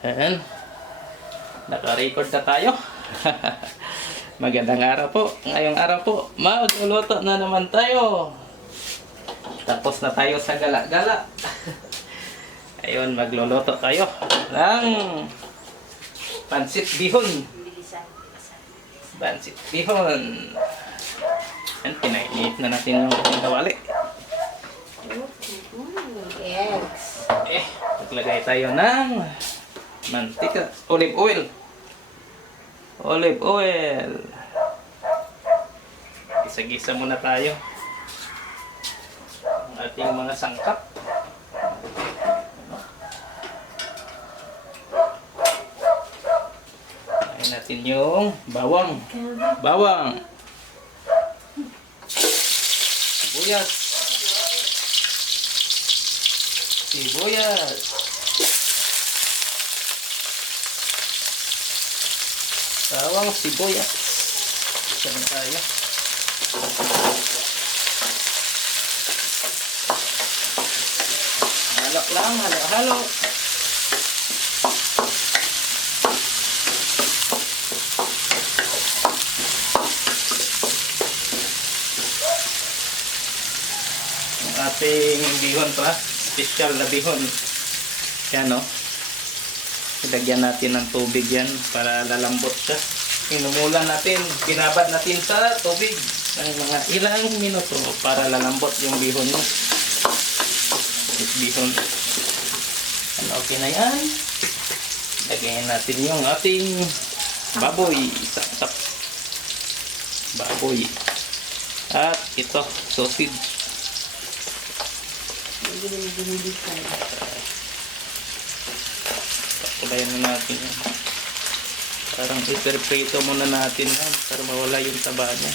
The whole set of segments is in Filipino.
Ayan. Naka-record na tayo. Magandang araw po. Ngayong araw po, magluluto na naman tayo. Tapos na tayo sa gala-gala. Ayun, magluluto tayo ng pansit bihon. Pansit bihon. Ayan, pinainit na natin yung kawali. Eggs. Maglagay tayo ng mantika, olive oil. Olive oil. Gisa-gisa muna tayo ang ating mga sangkap. Kain natin yung bawang. Bawang. Sibuyas. Sibuyas. Bawang, sibuyas. Diyan tayo. Halo lang, halo-halo. Ang ating bihon pa, special na bihon. Yan, no? Ilagyan natin ng tubig yan para lalambot siya. Inumulan natin, binabad natin sa tubig ng mga ilang minuto para lalambot yung bihon mo. Bihon. Ano, okay na yan. Lagyan natin yung ating baboy. Sak-sak. Baboy. At ito, sausage. Patuloyan na natin yan. Parang iperprito muna natin yan para mawala yung taba niya.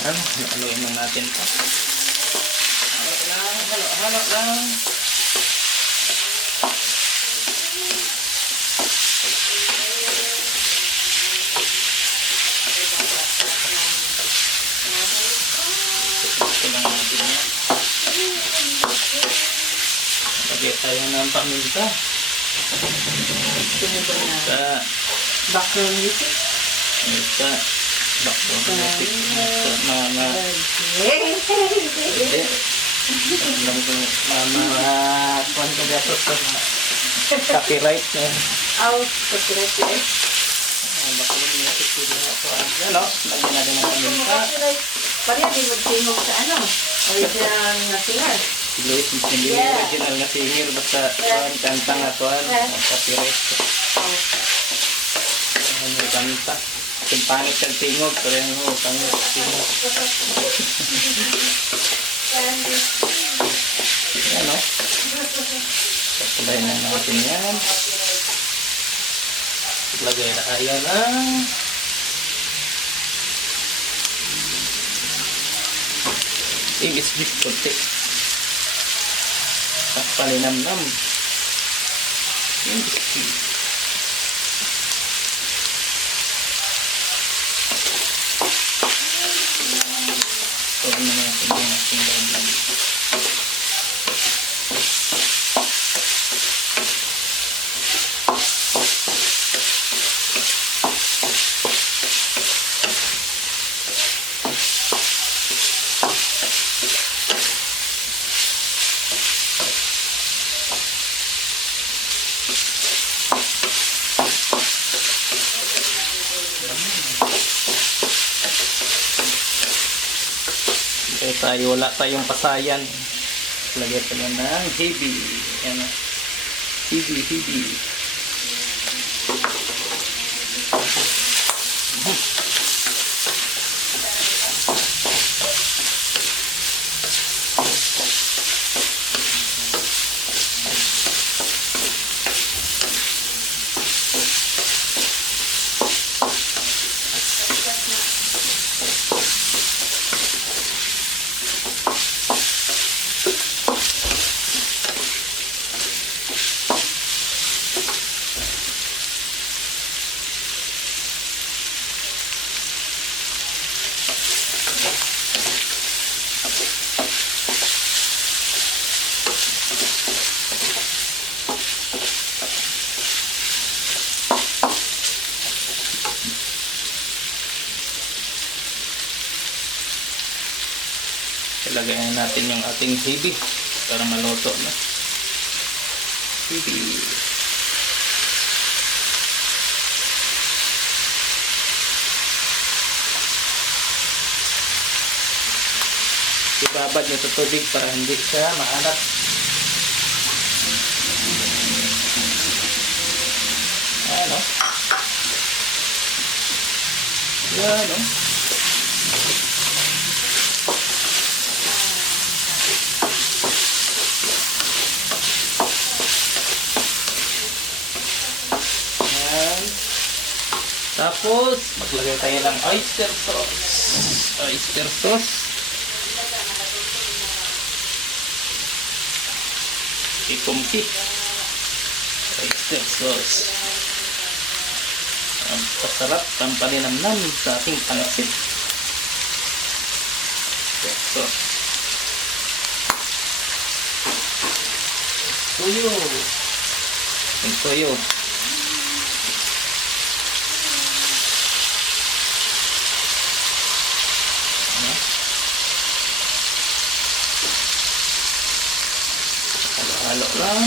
Haluin lang natin ito. Halo lang. Ito lang natin yan. Lagyan tayo ng paminta. Sa Background music. sa background music. Mga alam ko mga kuhan ka gato sa copyright na Copyright yes. background music dito na ito. Yan o, lagyan natin ng paminta. Pareha din magtingog sa ano? Original na singer. Hindi original na singer basta kanta nga kuhan. Copyright. Ano kanta? Kung pangit kang tingog, pero yung pangit tingog. Yan o. Patuloy na natin yan. Lagay na kayo ng MSG konti. Palinamnam. MSG. So, ano na natin yung ating baby. Tayo wala tayong pasayan. Lagyan tayo ng heavy. Yan. Heavy. Ilagay natin yung ating hibi para maluto na. Hibi. Ibabad nyo sa tubig para hindi siya maalat. Ayan o. Yan o. Yan. Tapos, maglagay tayo ng oyster sauce. Oyster sauce. Ikumpi. Oyster sauce. Ang pasarap, ang paninamnam sa ating pansit. Oyster sauce. Tuyo. Ang tuyo. Halo lang.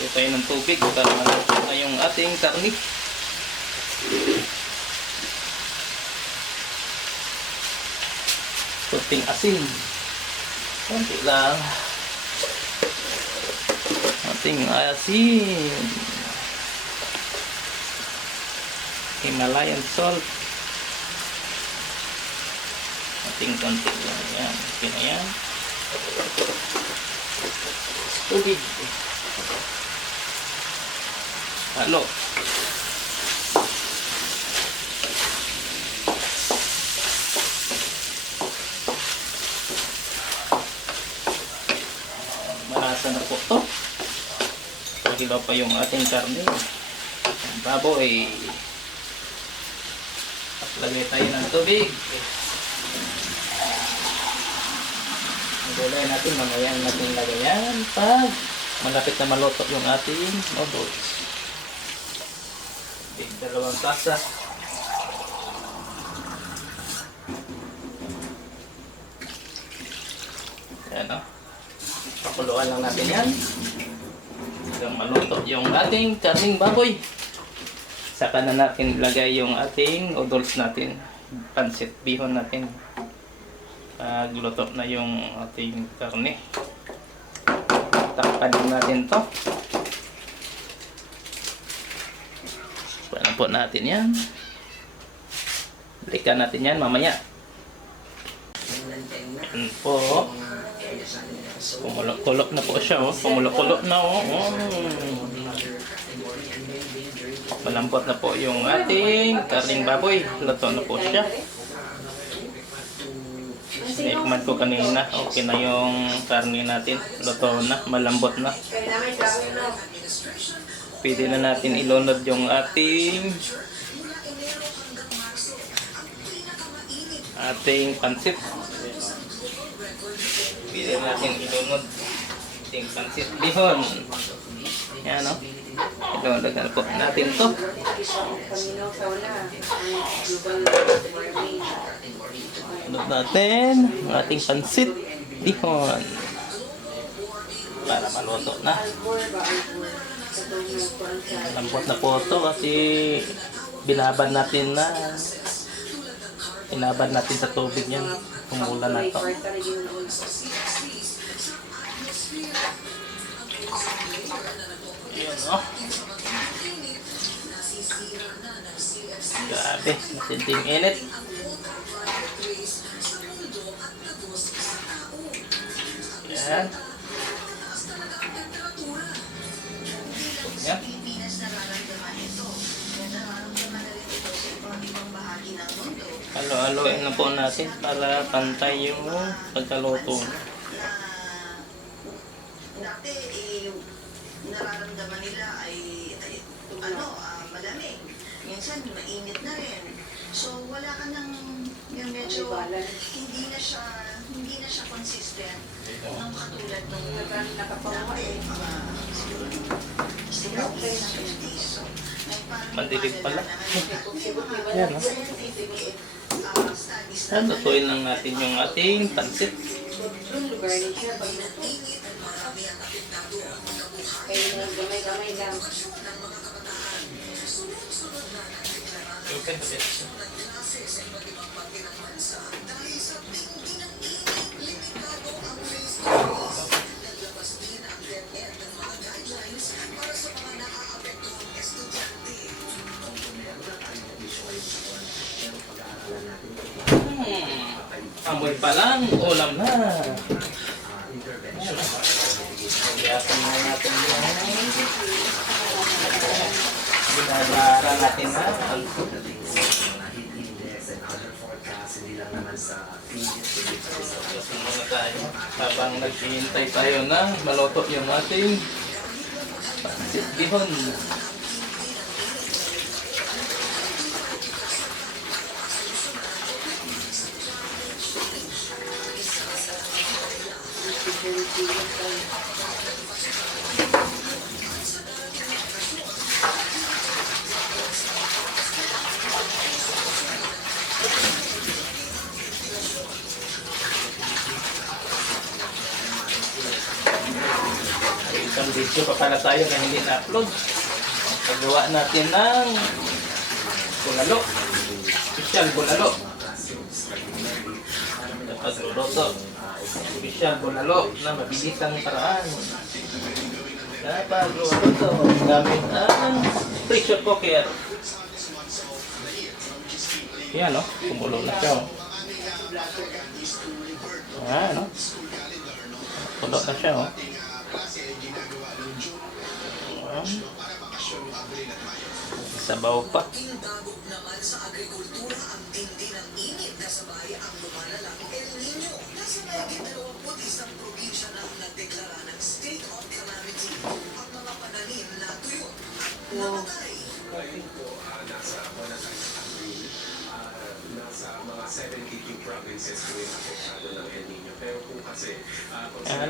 Lagyan tayo ng tubig para maluto na yung ating karni. Kunting asin. Kunti lang. Ating asin. Himalayan salt. Ating konti lang. Yan. Okay na yan. Tubig. Halo. Malasa na po to. Hilaw pa yung ating karne. Ang baboy. Lagay tayo ng tubig. Gulay natin, mamaya natin lagayan pag malapit na maluto yung ating noodles. Dalawang tasa. Yan o. Pakuluan lang natin yan. Hanggang maluto yung ating karning baboy. Saka na natin ilagay yung ating noodles natin. Pansit bihon natin. Pagluto na yung ating karne. Takpan natin to. Paano po natin yan? Balikan natin yan mamaya. Yan po. Kumulok-kulok na po siya. Oh. Kumulok-kulok na. Oh. Malambot na po yung ating karning baboy. Luto na po siya. Naikman ko kanina. Okay na yung karne natin. Luto na. Malambot na. Pwede na natin ilunod yung ating pansit. Pwede na natin ilunod ating pansit bihon. Yan o. Ilunod na po natin to. Ilunod natin ang ating pansit bihon. Para maluto na. Lambot na po ito kasi binabad natin sa tubig yan. Kumula na ito. Yun o. Grabe, masinting init. Yan. Halo-haloin na po natin para pantay yung pagkaluto. Dati, nararamdaman nila ay malamig. Minsan, mainit na rin. So, wala ka nang, yung medyo, hindi na siya consistent. Nung katulad nung dati, siguro, 50s. So, Mandilig pala. Yan, Yan, no? Lutuin lang natin yung ating pansit. Yung lugar ni siya, pag kaya yung gamay-gamay lang. Okay. Amoy pa lang, ulam na. Iyasan na natin yung ginagawa natin na. Muna tayo habang naghihintay tayo na maluto yung ating pansit bihon. Isang video pa pala tayo na hindi na-upload. Paggawa natin ng bulalo. Special bulalo. Pagluluto. Special bulalo na mabilis ang paraan. Pagluluto gamit ang pressure cooker. Yan, no? Kumulo na siya. Yan, no? Kumulo na siya, no? Sabaw pa. Tindagok naman sa agrikultura ang tindi ng init na sabay ang lumalalang El Nino. Nasa mahigit 21 probinsya na ang nagdeklara ng state of calamity. Ang mga pananim na tuyo at namatay. Nasa mga 72 provinces po yung apektado ng El Nino. Pero kung kasi,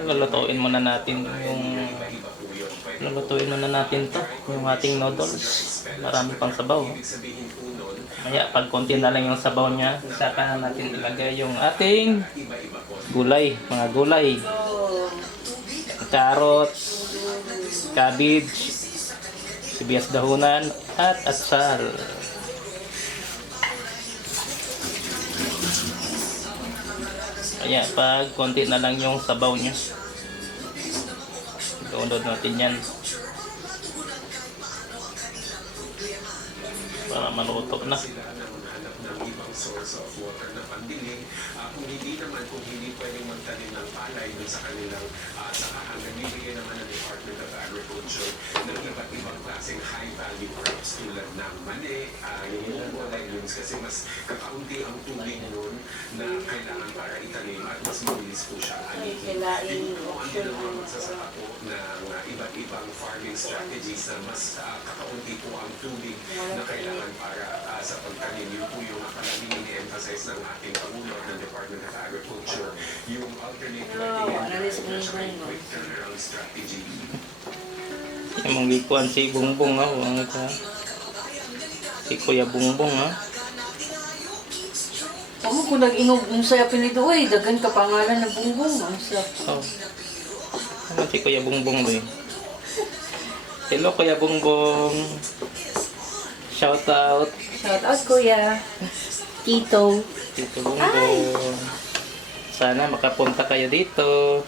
Lulutuin muna natin yung iba-iba po yun. lulutuin muna natin to, yung ating noodles. Marami pang sabaw. Ibig sabihin po nun, Kaya pag konti na lang yung sabaw niya, saka na natin ilagay yung ating iba-iba po. gulay, mga gulay. Carrots, cabbage, sibuyas dahunan, at atsal. Kaya pag konti na lang yung sabaw niya, download natin yan para maluto na. Sila na maghanap ng ibang source of water na pambili. Kung hindi pwedeng magtanim ng palay dun sa kanilang sakahan, nagbibigay naman ng Department of Agriculture ng iba't ibang klaseng high-value crops tulad ng mani, yung legumes kasi mas kakaunti ang tubig nun na kailangan para itanim at mas mabilis po siya anihin. Yung ang ginawang magsasaka po ng iba't ibang farming strategies na mas kakaunti po ang tubig na kailangan para sa pagtanim. Yun po yung palaging ini-emphasize ng ating Pangulo at ng Department of Agriculture, yung alternate quick turnaround strategy. Yung mga gikuan si Bungbong ha, si Kuya Bungbong ha. Kamu kung nag-ingog mo sa apelido, dagan ka pangalan ng Bungbong. Ang sarap. Oh. Ano si Kuya Bungbong ba eh? Hello Kuya Bungbong. Shout out. Shout out, Kuya. Tito. Tito Bungbong. Sana makapunta kayo dito.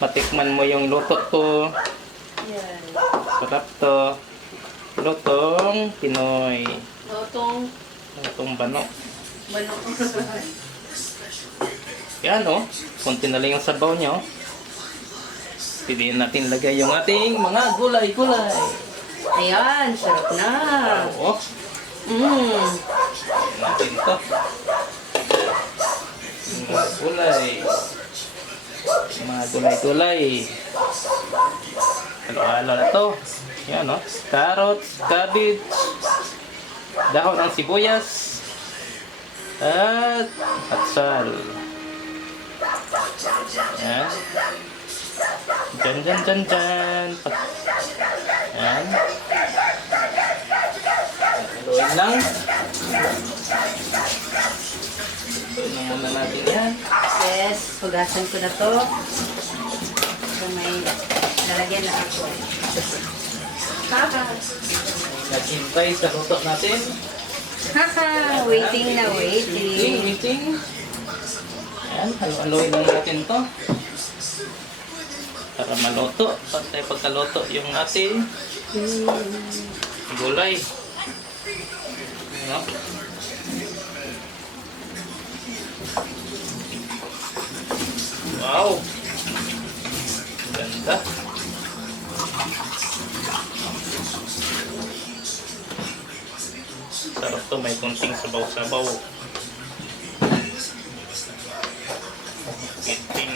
Matikman mo yung luto ko. Yan. Sarap to. Lutong Pinoy. Lotong Lutong bano. manok. Yan o. Kunti na lang yung sabaw niya o. Piliin natin lagay yung ating mga gulay-gulay. Ayan, sarap na. Oo. Mmm. Natin to. Mga gulay. Mga gulay-gulay. Halo-halo na to. Yan, no? Carrots, cabbage, dahon ng sibuyas, at atsal. Yan. Dyan, dyan, dyan, dyan. Yan. Haluin lang. Haluin lang muna natin yan. Yes, hugasan ko na to. So may lalagyan na ako. Haha. Naghintay sa luto natin. Haha, waiting na waiting. Waiting. Ayan, halo-haloin lang natin to. Para maluto. Pantay pagkaluto yung ating gulay. Ano? Wow! Ganda. Sarap to, may konting sabaw-sabaw. Konting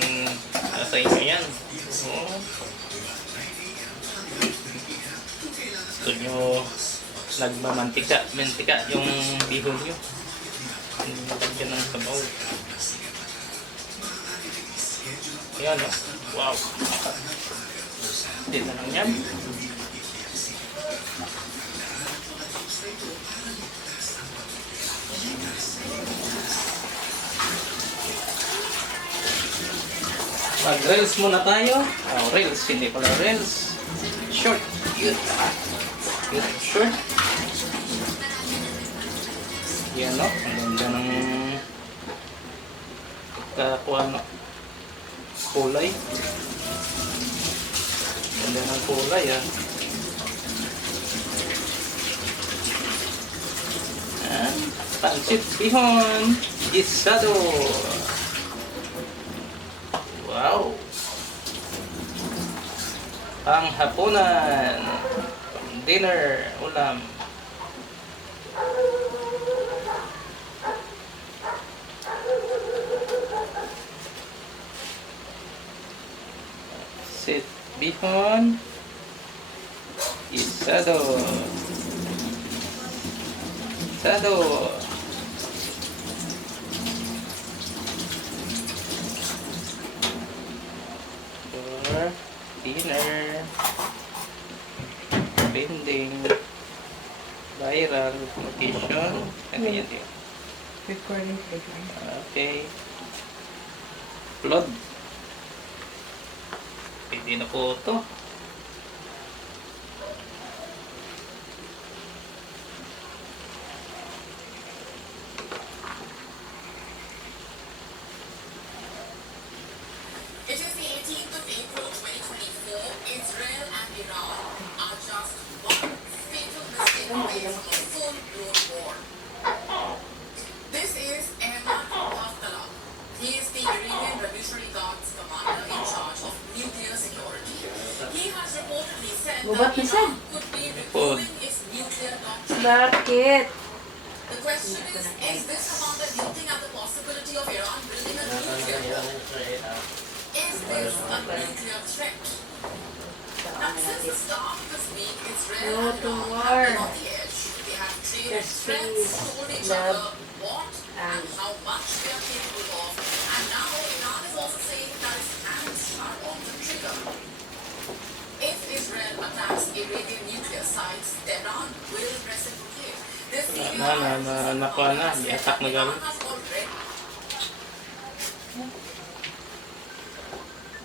nasa inyo yan. Oo. Gusto nyo nagmamantika, mantika yung bihon nyo. Hindi nyo lagyan ng sabaw. Ayan o. Wow. Dito lang yan. Mag-reels muna tayo. Oh, reels, hindi pala reels. Short. Yun. Yun, short. Yan o. Ang ganda ng kakuha na kulay. Ganda ng kulay ah. Yan. Pancit bihon. Gisado. Wow! Panghapunan, pang dinner, ulam. Sit bihon, isado, isado. Dinner, trending, viral, location, ano yan yun? Recording. Okay. Upload. Pwede na po ito. It is the 18th of April 2024. Israel and Iran are just one fatal mistake away from a full-blown war. This is Ahmad Haftallah. He is the Iranian Revolutionary Guards commander in charge of nuclear security. He has reportedly said Bubat that na siya. Iran could be reviewing its nuclear doctrine. Bakit? The question is this commander hinting at the possibility of Iran building a nuclear bomb? Is this a nuclear threat? Now, since the start of this week, Israel No and to Iran war. have been on the edge. They have traded Yes, threats, please. told each Love. other what and how much they are capable of. And now Iran is also saying that its hands are on the trigger. If Israel attacks Iranian nuclear sites, Tehran will reciprocate. This Nakuha na, i-attack na gawin. Iran has already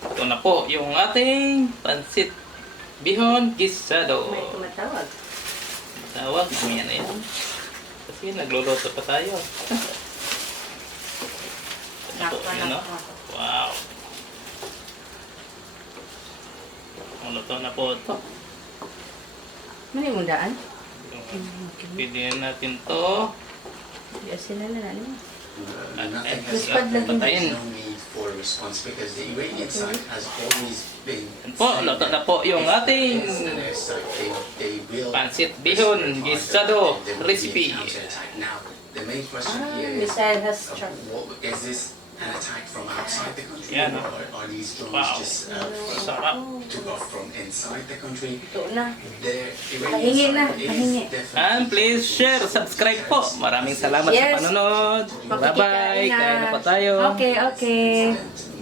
Ito na po yung ating pancit bihon gisado. May tumatawag. Tawag, mamaya na yan. Kasi nagluluto pa tayo. Ito po, yun, no? Wow. Maluto na po ito. Mali mo daan? Pilihan natin to. Yes, sila na natin. Nothing Mas has padlagin. Patayin. no need for response because the Iranian side has always been Yan po, luto na po yung ating and their side, they will pancit bihon gisado there will be a recipe. counterattack. Now the main question Ah, here is missile has struck. is this an attack from outside the country, Yeah, no? or are these drones Wow. just Sarap. took off from inside the country? Ito na. The Pahingi Iranian na, side pahingi. is definitely And please share, subscribe po. Maraming salamat sa Yes. panonood. Bye-bye. Makikikain na. Kain na po tayo. Okay.